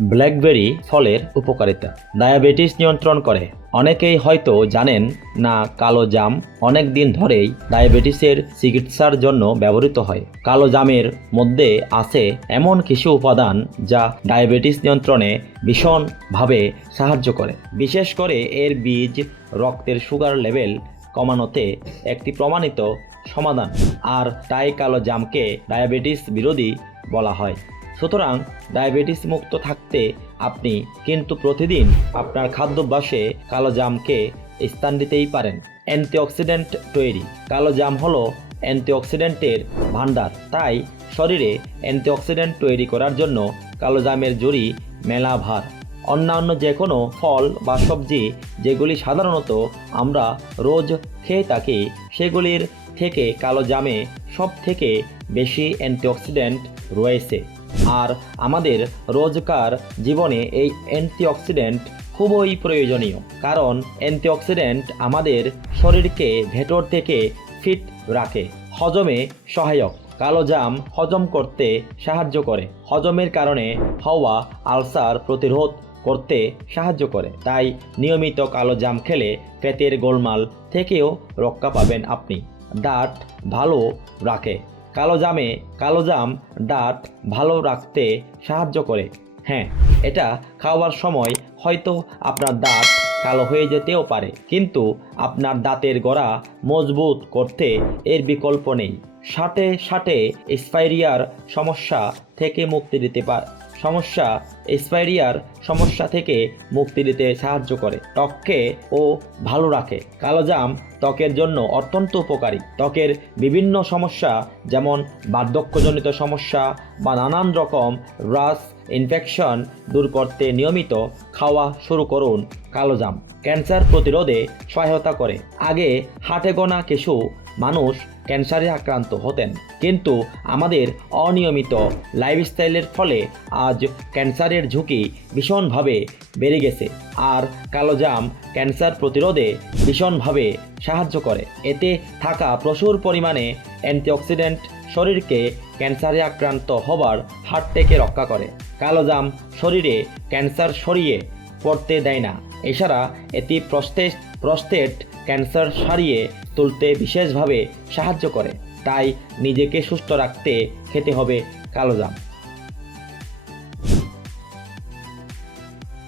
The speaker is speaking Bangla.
ব্ল্যাকবেরি ফলের উপকারিতা। ডায়াবেটিস নিয়ন্ত্রণ করে। অনেকেই হয়তো জানেন না, কালো জাম অনেক দিন ধরেই ডায়াবেটিসের চিকিৎসার জন্য ব্যবহৃত হয়। কালো জামের মধ্যে আছে এমন কিছু উপাদান যা ডায়াবেটিস নিয়ন্ত্রণে ভীষণভাবে সাহায্য করে। বিশেষ করে এর বীজ রক্তের সুগার লেভেল কমানোতে একটি প্রমাণিত সমাধান। আর তাই কালো জামকে ডায়াবেটিস বিরোধী বলা হয়। সুতরাং ডায়াবেটিস মুক্ত থাকতে আপনি কিন্তু প্রতিদিন আপনার খাদ্যাভ্যাসে কালো জামকে স্থান দিতেই পারেন। অ্যান্টিঅক্সিডেন্ট তৈরি। কালো জাম হলো অ্যান্টিঅক্সিডেন্টের ভাণ্ডার। তাই শরীরে অ্যান্টিঅক্সিডেন্ট তৈরি করার জন্য কালো জামের জুড়ি, মেলা ভার। অন্যান্য যে কোনো ফল বা সবজি যেগুলি সাধারণত আমরা রোজ খেয়ে থাকি, সেগুলির থেকে কালো জামে সব থেকে বেশি অ্যান্টিঅক্সিডেন্ট রয়েছে। আর আমাদের রোজকার জীবনে এই অ্যান্টিঅক্সিডেন্ট খুবই প্রয়োজনীয়। কারণ অ্যান্টিঅক্সিডেন্ট আমাদের শরীরকে ভেতর থেকে ফিট রাখে, হজমে সহায়ক। কালো জাম হজম করতে সাহায্য করে, হজমের কারণে হওয়া আলসার প্রতিরোধ করতে সাহায্য করে। তাই নিয়মিত কালো জাম খেলে পেটের গোলমাল থেকেও রক্ষা পাবেন আপনি। দাঁত ভালো রাখে। কালো জামে কালো জাম দাঁত ভালো রাখতে সাহায্য করে। হ্যাঁ এটা খাওয়ার সময় হয়তো আপনার দাঁত কালো হয়ে যেতেও পারে, কিন্তু আপনার দাঁতের গোড়া মজবুত করতে এর বিকল্প নেই। সাথে সাথে স্পাইরিয়ার সমস্যা থেকে মুক্তি দিতে পারে সমস্যা স্পাইরিয়ার সমস্যা থেকে মুক্তি দিতে সাহায্য করে। ত্বককে ও ভালো রাখে। কালোজাম ত্বকের জন্য অত্যন্ত উপকারী। ত্বকের বিভিন্ন সমস্যা যেমন বার্ধক্যজনিত সমস্যা বা নানান রকম রাস, ইনফেকশন দূর করতে নিয়মিত খাওয়া শুরু করুন কালোজাম। ক্যান্সার প্রতিরোধে সহায়তা করে। আগে হাটে গোনা কিছু মানুষ ক্যান্সারে আক্রান্ত হতেন। কিন্তু আমাদের অনিয়মিত লাইফস্টাইলের ফলে আজ ক্যান্সারের ঝুঁকি ভীষণভাবে বেড়ে গেছে আর কালোজাম ক্যান্সার প্রতিরোধে ভীষণভাবে সাহায্য করে। এতে থাকা প্রচুর পরিমাণে অ্যান্টিঅক্সিডেন্ট শরীরকে ক্যান্সারে আক্রান্ত হবার হাত থেকে রক্ষা করে। কালোজাম শরীরে ক্যান্সার সরিয়ে পড়তে দেয় না। এছাড়া এটি প্রস্টেট প্রস্টেট ক্যান্সার সারিয়ে তুলতে বিশেষভাবে সাহায্য করে। তাই নিজেকে সুস্থ রাখতে খেতে হবে কালোজাম